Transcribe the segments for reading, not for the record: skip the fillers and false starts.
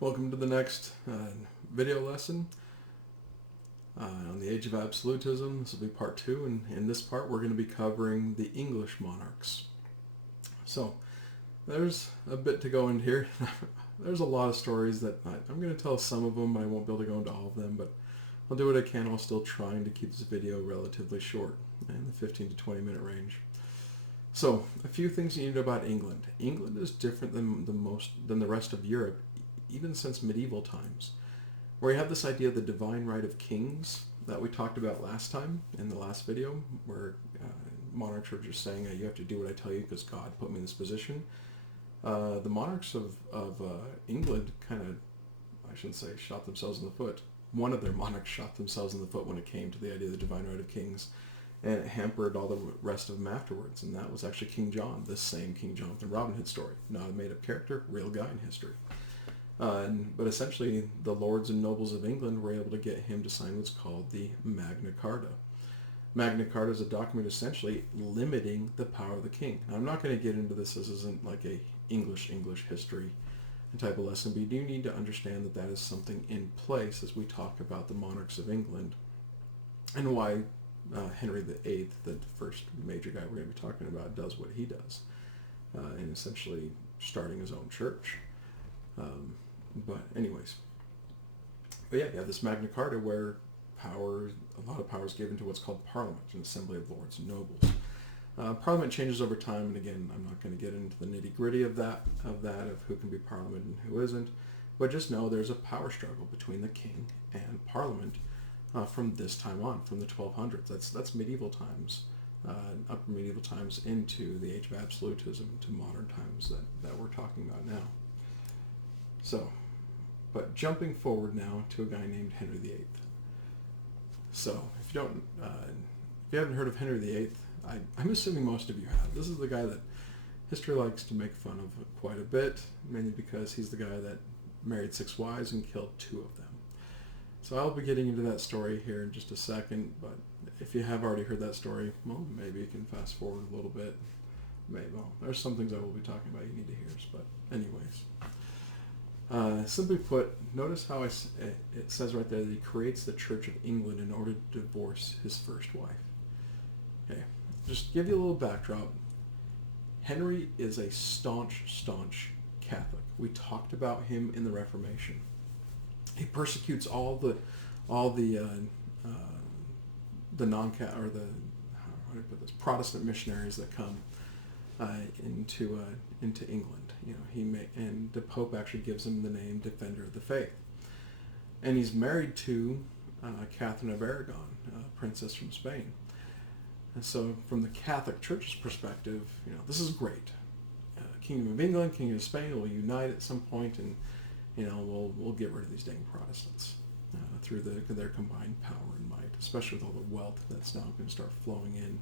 Welcome to the next video lesson on the Age of Absolutism. This will be part 2, and in this part we're going to be covering the English monarchs. So there's a bit to go in here. There's a lot of stories that I'm going to tell some of them. I won't be able to go into all of them, but I'll do what I can while still trying to keep this video relatively short, in the 15 to 20 minute range. So a few things you need to know about England. England is different than the rest of Europe, even since medieval times, where you have this idea of the divine right of kings that we talked about last time in the last video, where monarchs were just saying, you have to do what I tell you because God put me in this position. The monarchs of England kind of, I shouldn't say shot themselves in the foot. One of their monarchs shot themselves in the foot when it came to the idea of the divine right of kings, and it hampered all the rest of them afterwards. And that was actually King John, this same King John from the Robin Hood story, not a made-up character, real guy in history. But essentially, the lords and nobles of England were able to get him to sign what's called the Magna Carta. Magna Carta is a document essentially limiting the power of the king. Now, I'm not going to get into this. This isn't like a English history type of lesson, but you do need to understand that that is something in place as we talk about the monarchs of England and why Henry VIII, the first major guy we're going to be talking about, does what he does, and essentially starting his own church. But anyways, you have this Magna Carta where a lot of power is given to what's called Parliament, an assembly of lords and nobles. Parliament changes over time, and again, I'm not going to get into the nitty-gritty of who can be Parliament and who isn't, but just know there's a power struggle between the king and Parliament from this time on, from the 1200s. That's medieval times, upper medieval times into the Age of Absolutism, to modern times that we're talking about now. So, but jumping forward now to a guy named Henry VIII. So, if you haven't heard of Henry VIII, I'm assuming most of you have. This is the guy that history likes to make fun of quite a bit, mainly because he's the guy that married 6 wives and killed 2 of them. So I'll be getting into that story here in just a second, but if you have already heard that story, well, maybe you can fast forward a little bit. There's some things I will be talking about you need to hear, but anyways. Simply put, notice how it says right there that he creates the Church of England in order to divorce his first wife. Okay, just give you a little backdrop. Henry is a staunch Catholic. We talked about him in the Reformation. He persecutes all the Protestant missionaries that come into England. And the Pope actually gives him the name Defender of the Faith. And he's married to Catherine of Aragon, princess from Spain. And so, from the Catholic Church's perspective, this is great. Kingdom of England, Kingdom of Spain will unite at some point, and we'll get rid of these dang Protestants through their combined power and might, especially with all the wealth that's now going to start flowing in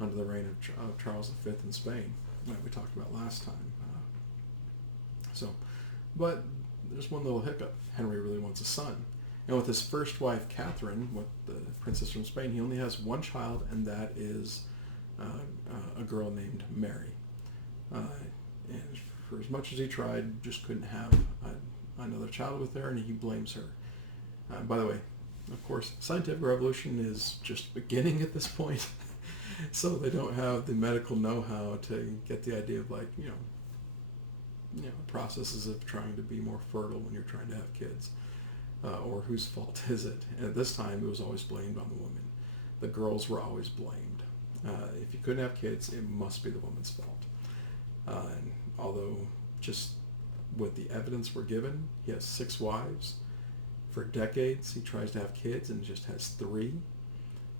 under the reign of Charles V in Spain, like we talked about last time. But there's one little hiccup. Henry really wants a son. And with his first wife, Catherine, with the princess from Spain, he only has one child, and that is a girl named Mary. And for as much as he tried, just couldn't have another child with her, and he blames her. By the way, of course, scientific revolution is just beginning at this point, so they don't have the medical know-how to get the idea of processes of trying to be more fertile when you're trying to have kids, or whose fault is it? And at this time, it was always blamed on the woman. The girls were always blamed. If you couldn't have kids, it must be the woman's fault. And although, just with the evidence we're given, he has 6 wives. For decades, he tries to have kids and just has 3.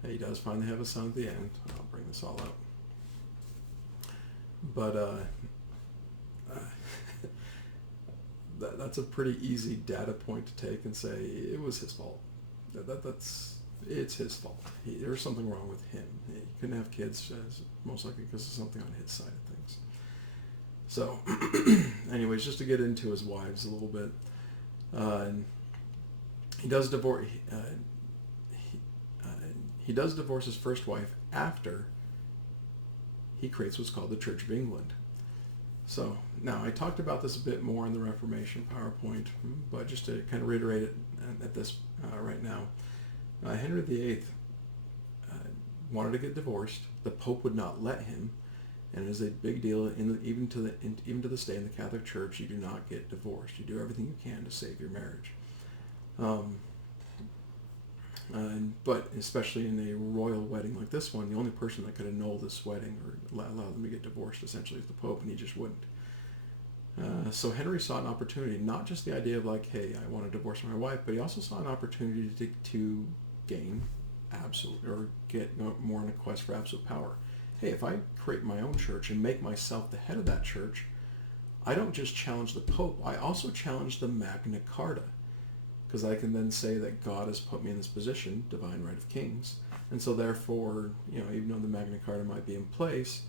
He does finally have a son at the end. I'll bring this all up. But that's a pretty easy data point to take and say it was his fault. It's his fault. There's something wrong with him. He couldn't have kids, most likely because of something on his side of things. So, anyways, just to get into his wives a little bit, he does divorce. He does divorce his first wife after he creates what's called the Church of England. So now I talked about this a bit more in the Reformation PowerPoint, but just to kind of reiterate it at this right now, Henry VIII wanted to get divorced. The Pope would not let him, and it is a big deal. Even to this day in the Catholic Church, you do not get divorced. You do everything you can to save your marriage. But especially in a royal wedding like this one, the only person that could annul this wedding or allow them to get divorced essentially is the Pope, and he just wouldn't. So Henry saw an opportunity, not just the idea of like, hey, I want to divorce my wife, but he also saw an opportunity to gain absolute, or get more on a quest for absolute power. Hey, if I create my own church and make myself the head of that church, I don't just challenge the Pope, I also challenge the Magna Carta. Because I can then say that God has put me in this position, divine right of kings, and so therefore, even though the Magna Carta might be in place,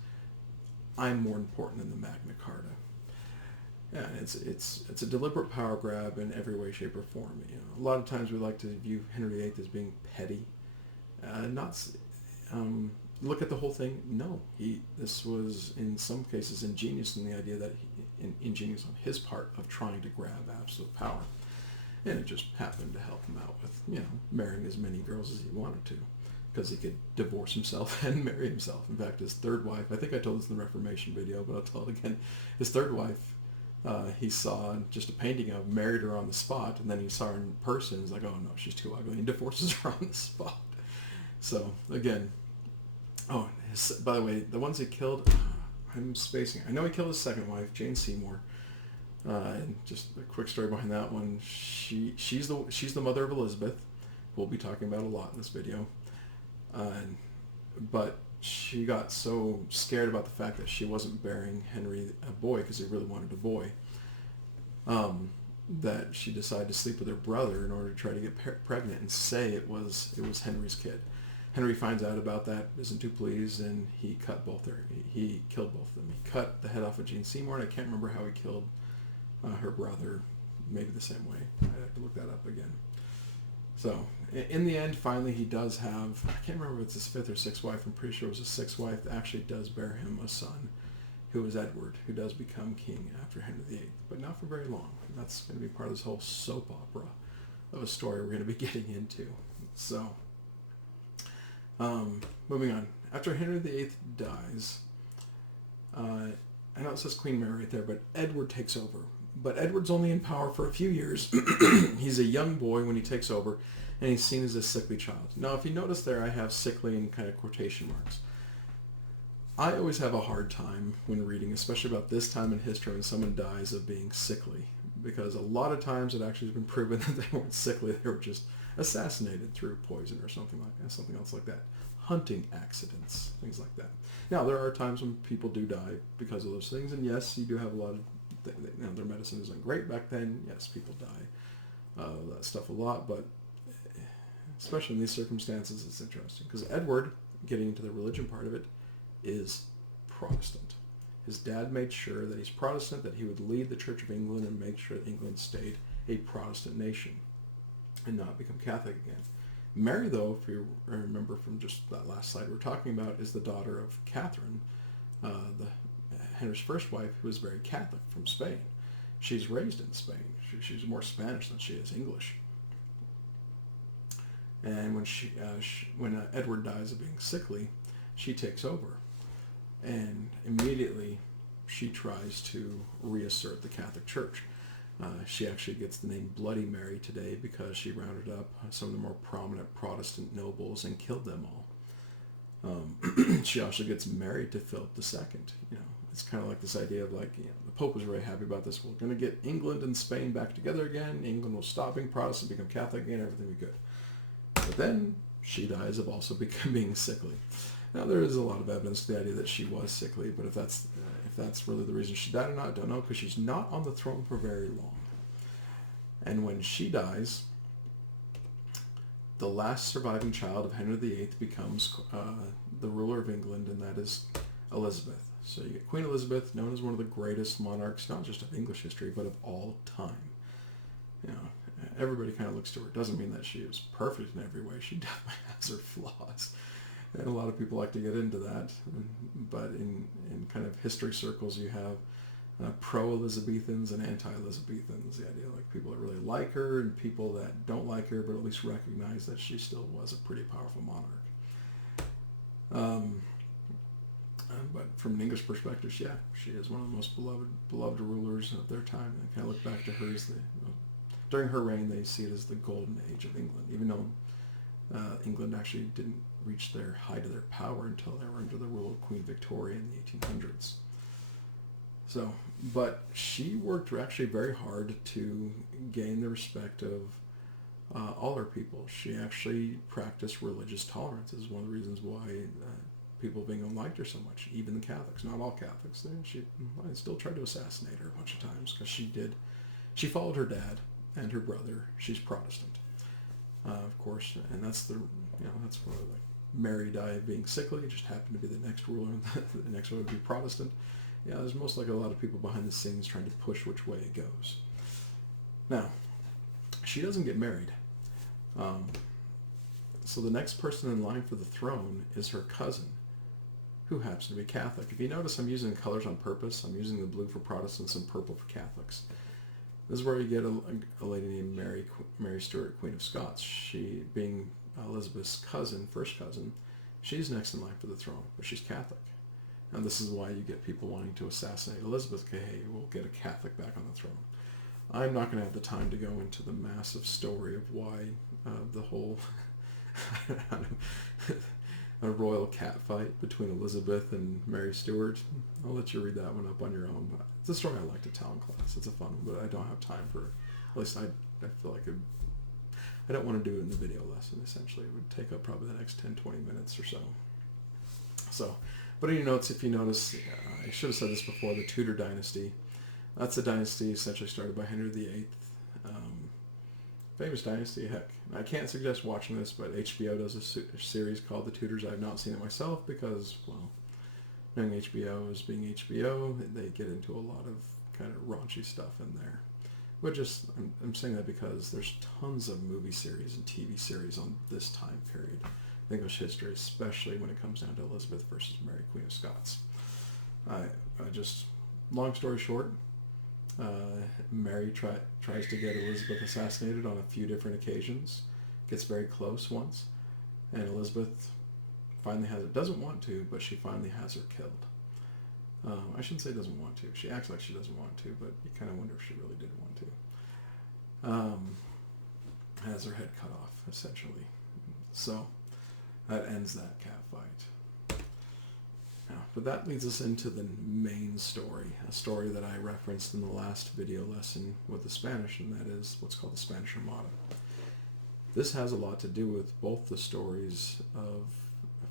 I'm more important than the Magna Carta. Yeah, it's a deliberate power grab in every way, shape, or form. A lot of times we like to view Henry VIII as being petty. Look at the whole thing. No, this was in some cases ingenious in the idea that ingenious on his part of trying to grab absolute power. And it just happened to help him out with, marrying as many girls as he wanted to, because he could divorce himself and marry himself. In fact, his third wife, I think I told this in the Reformation video, but I'll tell it again. His third wife, he saw just a painting of, married her on the spot, and then he saw her in person. He's like, oh no, she's too ugly, and divorces her on the spot. So, again, by the way, the ones he killed, I'm spacing. I know he killed his second wife, Jane Seymour. And just a quick story behind that one. She's the mother of Elizabeth. We'll be talking about a lot in this video. But she got so scared about the fact that she wasn't bearing Henry a boy, because he really wanted a boy, that she decided to sleep with her brother in order to try to get pregnant and say it was Henry's kid. Henry finds out about that, isn't too pleased, and he killed both of them. He cut the head off of Jane Seymour, and I can't remember how he killed her brother, maybe the same way. I'd have to look that up again. So, in the end, finally, he does have, I can't remember if it's his fifth or sixth wife, I'm pretty sure it was his sixth wife, that actually does bear him a son, who is Edward, who does become king after Henry VIII, but not for very long. And that's going to be part of this whole soap opera of a story we're going to be getting into. So, moving on. After Henry VIII dies, I know it says Queen Mary right there, but Edward takes over. But Edward's only in power for a few years. He's a young boy when he takes over, and he's seen as a sickly child. Now, if you notice there, I have sickly in kind of quotation marks. I always have a hard time when reading, especially about this time in history when someone dies, of being sickly. Because a lot of times it actually has been proven that they weren't sickly, they were just assassinated through poison or something else like that. Hunting accidents, things like that. Now, there are times when people do die because of those things, and yes, you do have a lot of their medicine isn't great back then. Yes, people die that stuff a lot, but especially in these circumstances, it's interesting because Edward, getting into the religion part of it, is Protestant. His dad made sure that he's Protestant, that he would lead the Church of England and make sure that England stayed a Protestant nation and not become Catholic again. Mary, though, if you remember from just that last slide we're talking about, is the daughter of Catherine, Henry's first wife, who was very Catholic from Spain. She's raised in Spain. She's more Spanish than she is English. And when Edward dies of being sickly, she takes over. And immediately she tries to reassert the Catholic Church. She actually gets the name Bloody Mary today because she rounded up some of the more prominent Protestant nobles and killed them all. She also gets married to Philip II. It's kind of like this idea of the Pope was very happy about this. We're going to get England and Spain back together again. England will stop being Protestant, become Catholic again, everything will be good. But then she dies of also being sickly. Now, there is a lot of evidence to the idea that she was sickly, but if that's really the reason she died or not, I don't know, because she's not on the throne for very long. And when she dies, the last surviving child of Henry VIII becomes the ruler of England, and that is Elizabeth. So you get Queen Elizabeth, known as one of the greatest monarchs, not just of English history, but of all time. Everybody kind of looks to her. It doesn't mean that she is perfect in every way. She definitely has her flaws. And a lot of people like to get into that. But in kind of history circles, you have pro-Elizabethans and anti-Elizabethans. The idea like people that really like her and people that don't like her, but at least recognize that she still was a pretty powerful monarch. But from an English perspective, yeah, she is one of the most beloved rulers of their time. They kind of look back to her as during her reign, they see it as the golden age of England, even though England actually didn't reach their height of their power until they were under the rule of Queen Victoria in the 1800s. So, but she worked actually very hard to gain the respect of all her people. She actually practiced religious tolerance. Is one of the reasons why people of England liked her so much. Even the Catholics, not all Catholics. She still tried to assassinate her a bunch of times because she followed her dad and her brother. She's Protestant, of course, and that's that's one of the Mary died of being sickly. It just happened to be the next ruler. The next one would be Protestant. Yeah, there's most likely a lot of people behind the scenes trying to push which way it goes. Now, she doesn't get married. So the next person in line for the throne is her cousin, who happens to be Catholic. If you notice, I'm using colors on purpose. I'm using the blue for Protestants and purple for Catholics. This is where you get a lady named Mary Stuart, Queen of Scots. She, being Elizabeth's cousin, first cousin, she's next in line for the throne, but she's Catholic. And this is why you get people wanting to assassinate Elizabeth. Okay, hey, we'll get a Catholic back on the throne. I'm not going to have the time to go into the massive story of why the whole a royal catfight between Elizabeth and Mary Stuart. I'll let you read that one up on your own. But it's a story I like to tell in class. It's a fun one, but I don't have time for. At least I feel like I don't want to do it in the video lesson. Essentially, it would take up probably the next 10-20 minutes or so. So. But in your notes, if you notice, I should have said this before, the Tudor dynasty. That's a dynasty essentially started by Henry VIII. Famous dynasty, heck. I can't suggest watching this, but HBO does a series called The Tudors. I have not seen it myself because, well, knowing HBO as being HBO, they get into a lot of kind of raunchy stuff in there. But just, I'm saying that because there's tons of movie series and TV series on this time period. English history, especially when it comes down to Elizabeth versus Mary, Queen of Scots. I just, long story short, Mary tries to get Elizabeth assassinated on a few different occasions, gets very close once, and Elizabeth finally doesn't want to, but she finally has her killed. I shouldn't say doesn't want to. She acts like she doesn't want to, but you kind of wonder if she really did want to. Has her head cut off, essentially. So that ends that catfight. Now, but that leads us into the main story, a story that I referenced in the last video lesson with the Spanish, and that is what's called the Spanish Armada. This has a lot to do with both the stories of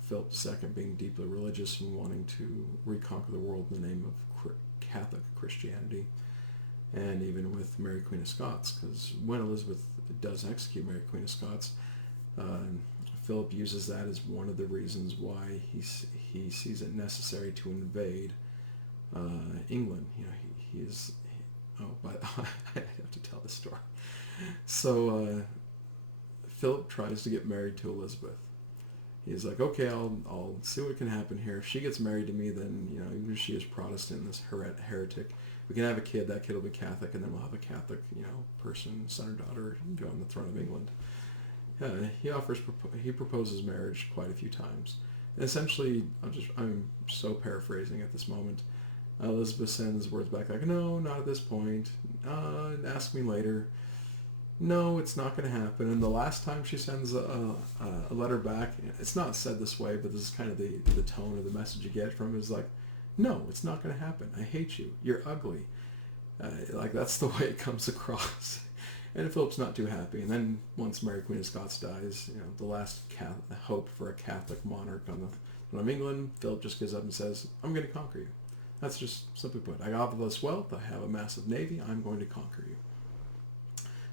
Philip II being deeply religious and wanting to reconquer the world in the name of Catholic Christianity, and even with Mary, Queen of Scots, because when Elizabeth does execute Mary, Queen of Scots, Philip uses that as one of the reasons why he sees it necessary to invade England. You know, but I have to tell this story. So Philip tries to get married to Elizabeth. He's like, okay, I'll see what can happen here. If she gets married to me, then, you know, even if she is Protestant, this heretic, we can have a kid. That kid will be Catholic, and then we'll have a Catholic, you know, person, son or daughter, go on the throne of England. He proposes marriage quite a few times. And essentially, I'm so paraphrasing at this moment. Elizabeth sends words back like, no, not at this point. Ask me later. No, it's not going to happen. And the last time she sends a letter back, it's not said this way, but this is kind of the tone of the message you get from it is like, no, it's not going to happen. I hate you. You're ugly. Like, that's the way it comes across. And Philip's not too happy. And then once Mary, Queen of Scots dies, you know, the last hope for a Catholic monarch on the throne of England, Philip just gives up and says, I'm going to conquer you. That's just simply put. I got all this wealth. I have a massive navy. I'm going to conquer you.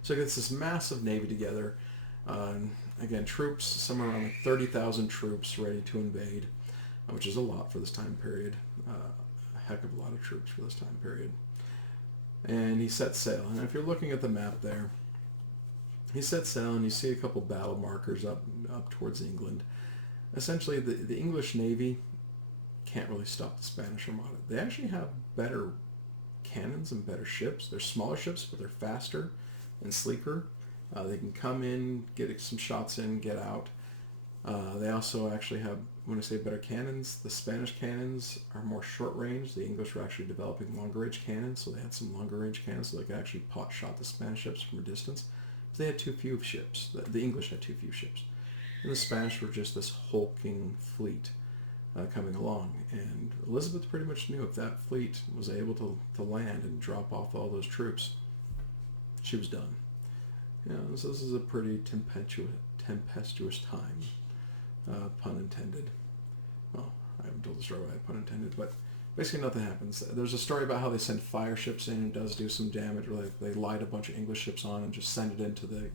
So he gets this massive navy together. Again, troops, somewhere around like 30,000 troops ready to invade, which is a lot for this time period. A heck of a lot of troops for this time period. And he sets sail. And if you're looking at the map there, he sets sail and you see a couple battle markers up towards England. Essentially, the English Navy can't really stop the Spanish Armada. They actually have better cannons and better ships. They're smaller ships, but they're faster and sleeker. They can come in, get some shots in, get out. They also actually have, when I say better cannons, the Spanish cannons are more short range. The English were actually developing longer range cannons, so they had some longer range cannons so they could actually pot shot the Spanish ships from a distance. But they had too few ships. The English had too few ships. And the Spanish were just this hulking fleet coming along. And Elizabeth pretty much knew if that fleet was able to land and drop off all those troops, she was done. So this is a pretty tempestuous time, pun intended. Well, I haven't told the story why pun intended, but basically nothing happens. There's a story about how they send fire ships in and does do some damage, or they light a bunch of English ships on and just send it into the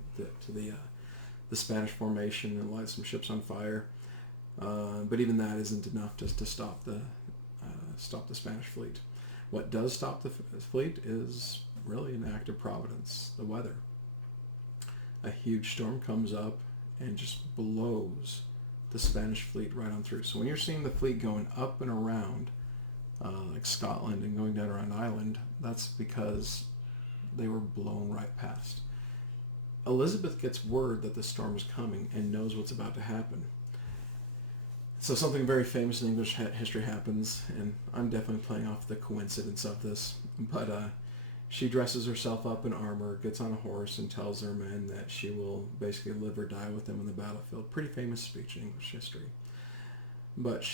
Spanish formation and light some ships on fire. But even that isn't enough just to stop the Spanish fleet. What does stop the fleet is really an act of providence, the weather. A huge storm comes up and just blows the Spanish fleet right on through. So when you're seeing the fleet going up and around, like Scotland and going down around Ireland, that's because they were blown right past. Elizabeth gets word that the storm is coming and knows what's about to happen. So something very famous in English history happens, and I'm definitely playing off the coincidence of this, but she dresses herself up in armor, gets on a horse, and tells her men that she will basically live or die with them on the battlefield. Pretty famous speech in English history. But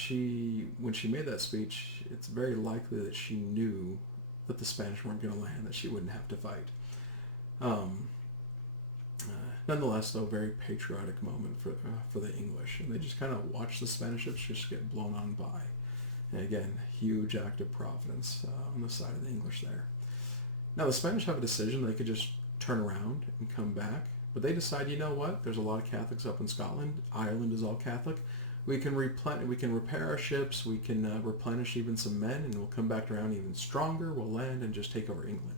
when she made that speech, it's very likely that she knew that the Spanish weren't going to land, that she wouldn't have to fight. Nonetheless, though, very patriotic moment for the English. And they just kind of watch the Spanish ships just get blown on by. And again, huge act of providence on the side of the English there. Now, the Spanish have a decision. They could just turn around and come back. But they decide, you know what? There's a lot of Catholics up in Scotland. Ireland is all Catholic. We can repair our ships. We can replenish even some men, and we'll come back around even stronger. We'll land and just take over England.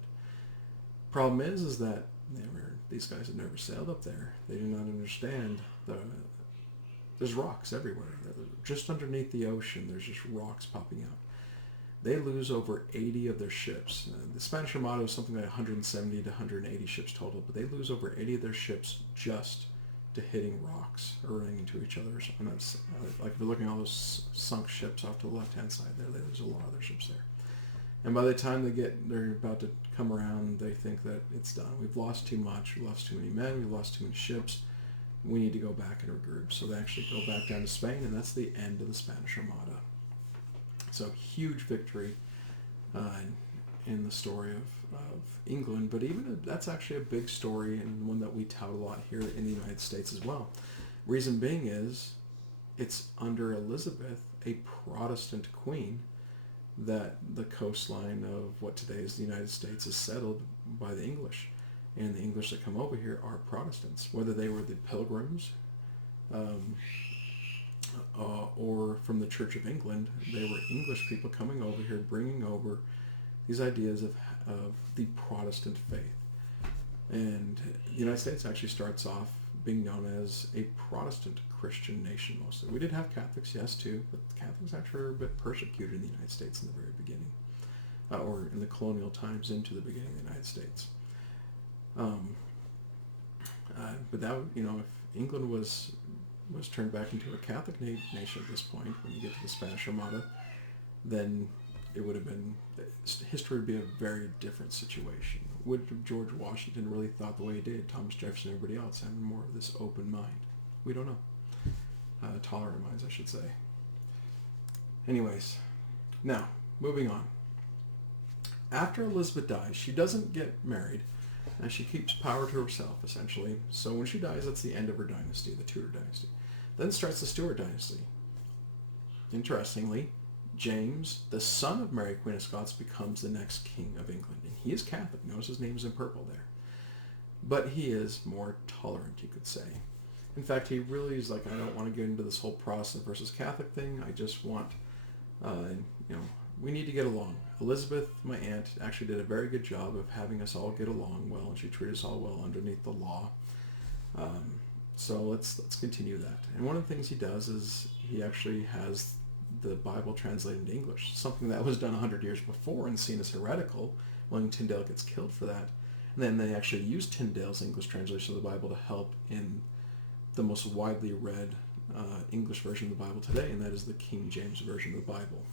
Problem is that these guys had never sailed up there. They do not understand there's rocks everywhere. Just underneath the ocean, there's just rocks popping out. They lose over 80 of their ships. The Spanish Armada was something like 170 to 180 ships total, but they lose over 80 of their ships just to hitting rocks or running into each other. And that's like if you're looking at all those sunk ships off to the left-hand side there, they lose a lot of their ships there. And by the time they're about to come around, they think that it's done. We've lost too much. We've lost too many men. We've lost too many ships. We need to go back and regroup. So they actually go back down to Spain, and that's the end of the Spanish Armada. So huge victory in the story of England, but that's actually a big story and one that we tout a lot here in the United States as well. Reason being is it's under Elizabeth, a Protestant queen, that the coastline of what today is the United States is settled by the English. And the English that come over here are Protestants, whether they were the Pilgrims or from the Church of England. They were English people coming over here, bringing over these ideas of the Protestant faith. And the United States actually starts off being known as a Protestant Christian nation mostly. We did have Catholics, yes, too, but Catholics actually were a bit persecuted in the United States in the very beginning, or in the colonial times into the beginning of the United States. But that, if England was turned back into a Catholic nation at this point, when you get to the Spanish Armada, then it would have been, history would be a very different situation. Would George Washington really thought the way he did? Thomas Jefferson and everybody else having more of this open mind? We don't know. Tolerant minds, I should say. Anyways, now, moving on. After Elizabeth dies, she doesn't get married, and she keeps power to herself, essentially. So when she dies, that's the end of her dynasty, the Tudor dynasty. Then starts the Stuart dynasty. Interestingly, James, the son of Mary, Queen of Scots, becomes the next king of England. And he is Catholic. Notice his name is in purple there. But he is more tolerant, you could say. In fact, he really is like, I don't want to get into this whole Protestant versus Catholic thing. I just want, we need to get along. Elizabeth, my aunt, actually did a very good job of having us all get along well, and she treated us all well underneath the law. So let's continue that. And one of the things he does is he actually has the Bible translated into English, something that was done 100 years before and seen as heretical, William Tyndale gets killed for that. And then they actually use Tyndale's English translation of the Bible to help in the most widely read English version of the Bible today, and that is the King James Version of the Bible.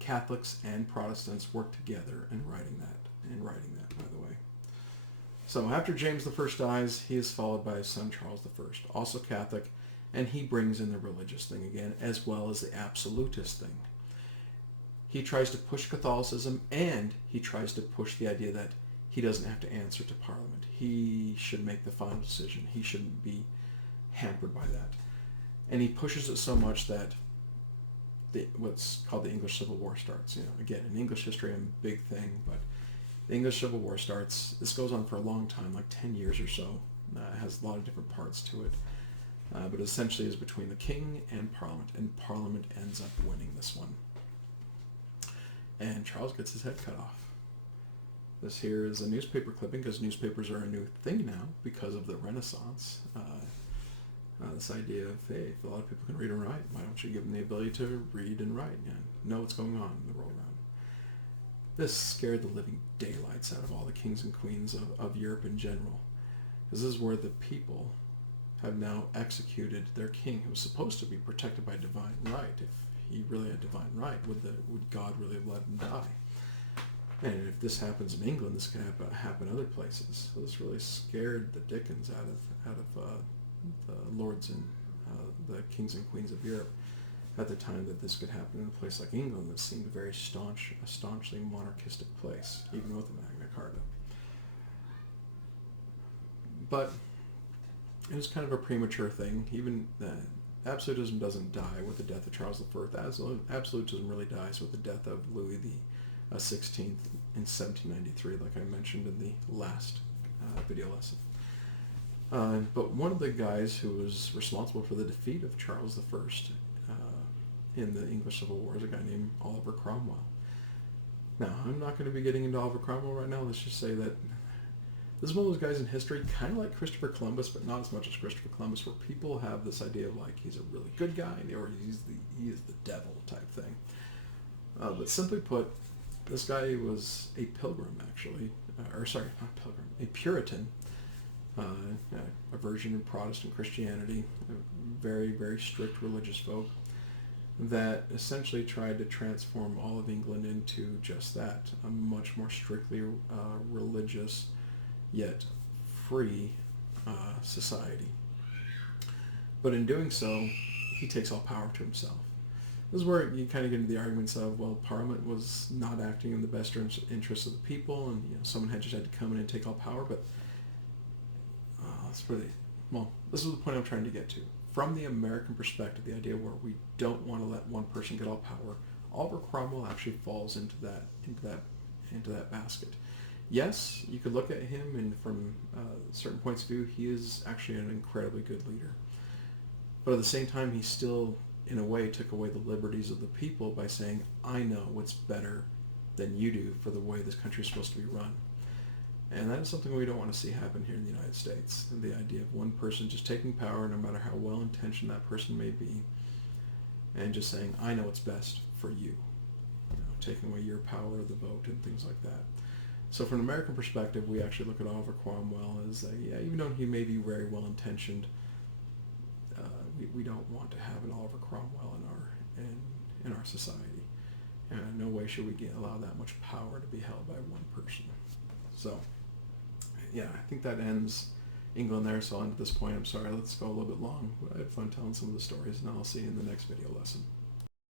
Catholics and Protestants work together in writing that, by the way. So after James I dies, he is followed by his son Charles I, also Catholic, and he brings in the religious thing again, as well as the absolutist thing. He tries to push Catholicism, and he tries to push the idea that he doesn't have to answer to Parliament. He should make the final decision. He shouldn't be hampered by that. And he pushes it so much that what's called the English Civil War starts. Again, in English history, a big thing, but the English Civil War starts. This goes on for a long time, like 10 years or so. It has a lot of different parts to it. But essentially is between the king and Parliament ends up winning this one. And Charles gets his head cut off. This here is a newspaper clipping, because newspapers are a new thing now because of the Renaissance. This idea of, hey, if a lot of people can read and write, why don't you give them the ability to read and write and know what's going on in the world around them? This scared the living daylights out of all the kings and queens of Europe in general, because this is where the people have now executed their king, who was supposed to be protected by divine right. If he really had divine right, would God really have let him die? And if this happens in England, this could happen other places. So this really scared the dickens out of the lords and the kings and queens of Europe at the time, that this could happen in a place like England that seemed a staunchly monarchistic place, even with the Magna Carta. But it was kind of a premature thing. Even absolutism doesn't die with the death of Charles I. Absolutism really dies with the death of Louis the 16th in 1793, like I mentioned in the last video lesson. But one of the guys who was responsible for the defeat of Charles I in the English Civil War is a guy named Oliver Cromwell. Now, I'm not going to be getting into Oliver Cromwell right now. Let's just say that this is one of those guys in history, kind of like Christopher Columbus, but not as much as Christopher Columbus, where people have this idea of like he's a really good guy, or he is the devil type thing. But simply put, this guy was a pilgrim, actually, a Puritan, a version of Protestant Christianity, very, very strict religious folk, that essentially tried to transform all of England into just that, a much more strictly religious yet free society. But in doing so, he takes all power to himself. This is where you kind of get into the arguments of, well, Parliament was not acting in the best interests of the people, and someone had just had to come in and take all power. But this is the point I'm trying to get to. From the American perspective, the idea where we don't want to let one person get all power, Oliver Cromwell actually falls into that basket. Yes, you could look at him, and from certain points of view, he is actually an incredibly good leader. But at the same time, he still, in a way, took away the liberties of the people by saying, I know what's better than you do for the way this country is supposed to be run. And that is something we don't want to see happen here in the United States. The idea of one person just taking power, no matter how well-intentioned that person may be, and just saying, I know what's best for you. Taking away your power of the vote and things like that. So from an American perspective, we actually look at Oliver Cromwell as even though he may be very well-intentioned, we don't want to have an Oliver Cromwell in our society. And in no way should we allow that much power to be held by one person. So, yeah, I think that ends England there. So on to this point, I'm sorry, let's go a little bit long. I had fun telling some of the stories, and I'll see you in the next video lesson.